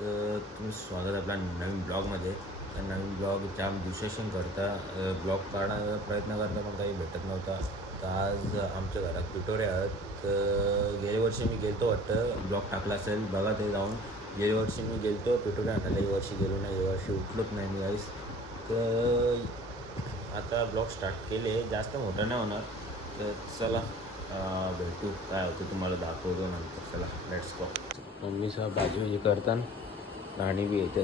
तर तुम्ही स्वागत आहे आपल्या नवीन ब्लॉगमध्ये. तर नवीन ब्लॉग जाम विशेषण करता ब्लॉग काढण्याचा प्रयत्न करता पण काही भेटत नव्हता. तर आज आमच्या घरात पिटोरे आहेत. तर गेल्या वर्षी मी गेलतो वाटतं ब्लॉग टाकला असेल बघा ते जाऊन. गेल्या वर्षी मी गेलतो पिटोरे आणायला. या वर्षी गेलो नाही या वर्षी उठलोच नाही मी आईस तर आता ब्लॉग स्टार्ट केले जास्त मोठं नाही होणार. तर चला भेटू. काय होतं तुम्हाला दाखवतो नंतर. चला लेट्स गो मम्मी सह भाजी भाजी करताना. गाणी बी येते.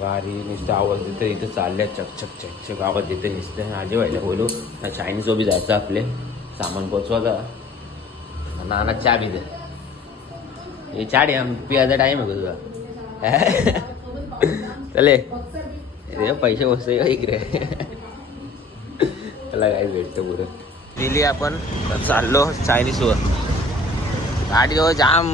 गाडी नुसतं आवाज देतं इथं चालल्या चकचक चकचक आवाज देते नुसतं. आजी व्हायला बोलू चायनीज बी जायचं आपले. सामान पोचवायचा नाना चहा बी दे. हे चाड पियाचा टाईम आहे तुझा? चले. रे पैसे वस्तू इकडे? त्याला काय भेटतं पुरं दिली आपण. चाललो चायनीजवर गाडीजवळ जाम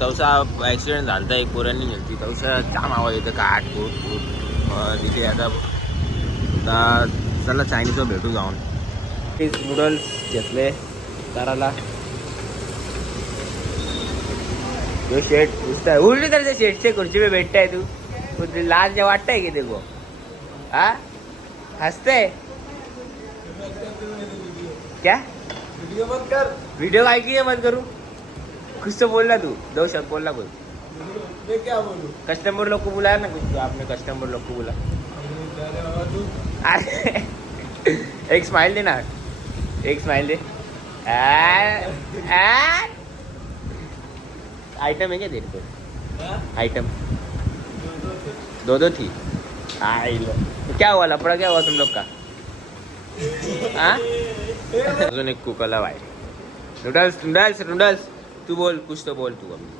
तवसा ॲक्सिडेंट झाला एक पोरांनी गेली तवसा जाम आवाज येतं काट फूट फूट दिली आता आता चला चायनीजवर भेटू जाऊन. पीस नूडल्स घेतले ताराला जो शेट पुसताय उलटी तर त्या शेटचे खुर्ची पे भेटताय तू. लाज जे वाटतंय की ते गो हा? हसते क्या? वीडियो मत कर. वीडियो काय की मत करू? कुछ तो बोलना तू? दो शब्द बोलना कुछ मैं क्या बोलूँ? कस्टमर लोग को बुलाया ना कुछ? तो आपने कस्टमर लोग को बुला। एक स्माइल दे ना। एक स्माइल दे। आइटम है क्या तेरे को? आइटम दो दो थे। आई लो। तो क्या हुआ? लपड़ा क्या हुआ तुम लोग का? हाँ? कुकला बाय नूडल्स नूडल्स नूडल्स तू बोल कुछ तो बोल तू अभी।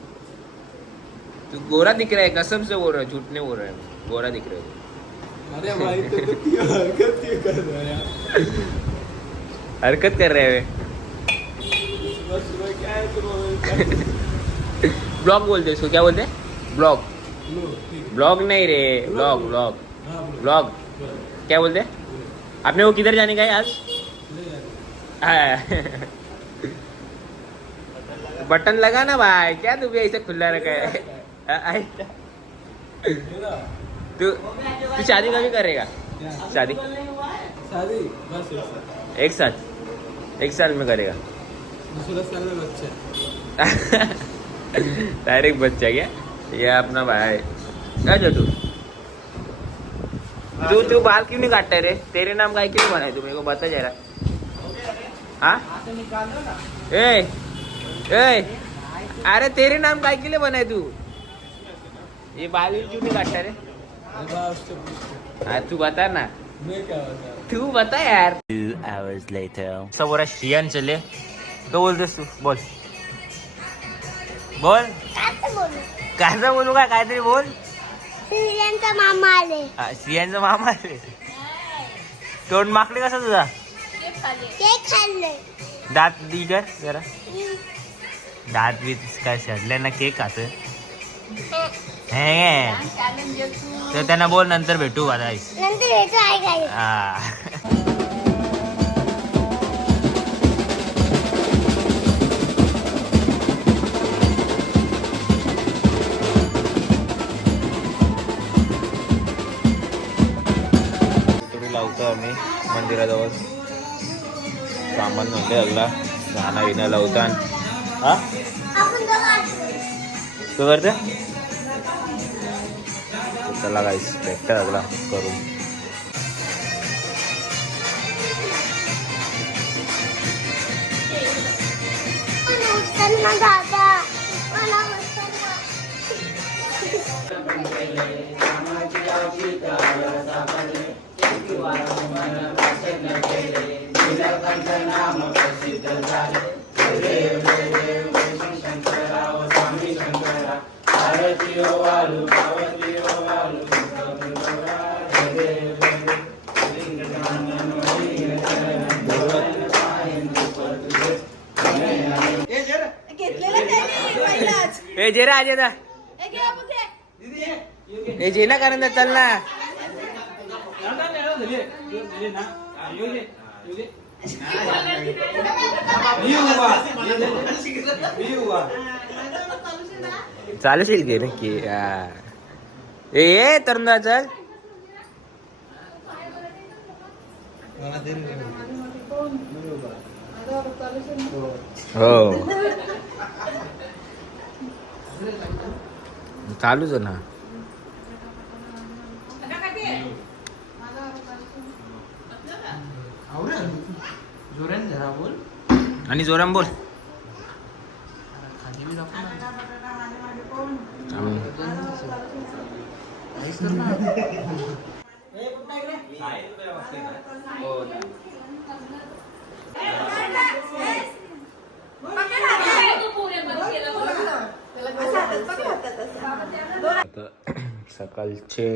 तू गोरा दिख रहा है कसम से बोल रहा है झूठ नहीं बोल रहा है गोरा दिख रहा है। अरे भाई तो हरकत क्यों कर रहा है यार। हरकत कर रहे हैं ब्लॉग बोलते इसको क्या बोलते ब्लॉग। ब्लॉग नहीं रे ब्लॉग ब्लॉग? हाँ ब्लॉग। क्या बोलते आपने वो किधर जाने का है आज? हाँ। बटन लगा ना भाई क्या तू भी ऐसे खुला रखा है? हाँ, तू तू शादी कभी करेगा? शादी? शादी बस एक साल। एक साल? में करेगा। साल में बच्चा। डायरेक्ट बच्चा क्या? ये अपना भाई। क्या छोटू तू? तू बाल क्यों नहीं काटता रे? तेरे नाम का क्यों बनाए तू? मेरे को बता जरा। हाँ? ए ए अरे तेरे नाम काय के लिए बनाए तू? ये बाल क्यों नहीं रे. हाँ तू बता ना. क्या तू बता यार. आवर्स लेटर सब बोला शियान चले. तो बोलतेस तू? बोल. बोल. काय बोलू. का? काहीतरी बोल. यांचा मामा आले. हा, सियांचा मामा आहे तोंड माकडे कसा तुझा? ते खाल्ले. दात दी कर जरा. दात बी काय सडले ना केक खात हे. तर त्यांना बोल नंतर भेटू आता नंतर येतो आई काय हा. तुम्ही लावतो आम्ही मंदिराजवळ. सामान म्हणले अगला गाणं विणं लावतान हा. तू करते? चला गाईस भेटतं अगला करून मला उचलणं दादा. ए जे रा हे आपण घे. ए जे ना कारण चल ना. मी हुआ मी हुआ चालशील की नक्की. ए ये तरुणा चल. हो. चालूच आहे ना. आणि जोराम बोल खाली बी दाखव ना. आम्ही- काहीच कर ना. आता सकाळचे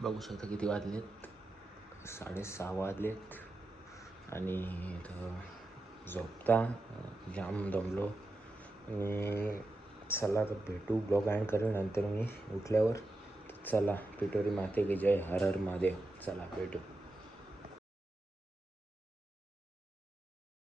बघू शकता किती वाजलेत. साडेसहा वाजलेत. आणि इथं झोपता जाम दमलो. आणि चला तर भेटू. ब्लॉग अँड करेन नंतर मी उठल्यावर. चला पिटोरी माते की जय. हर हर महादेव. चला भेटू.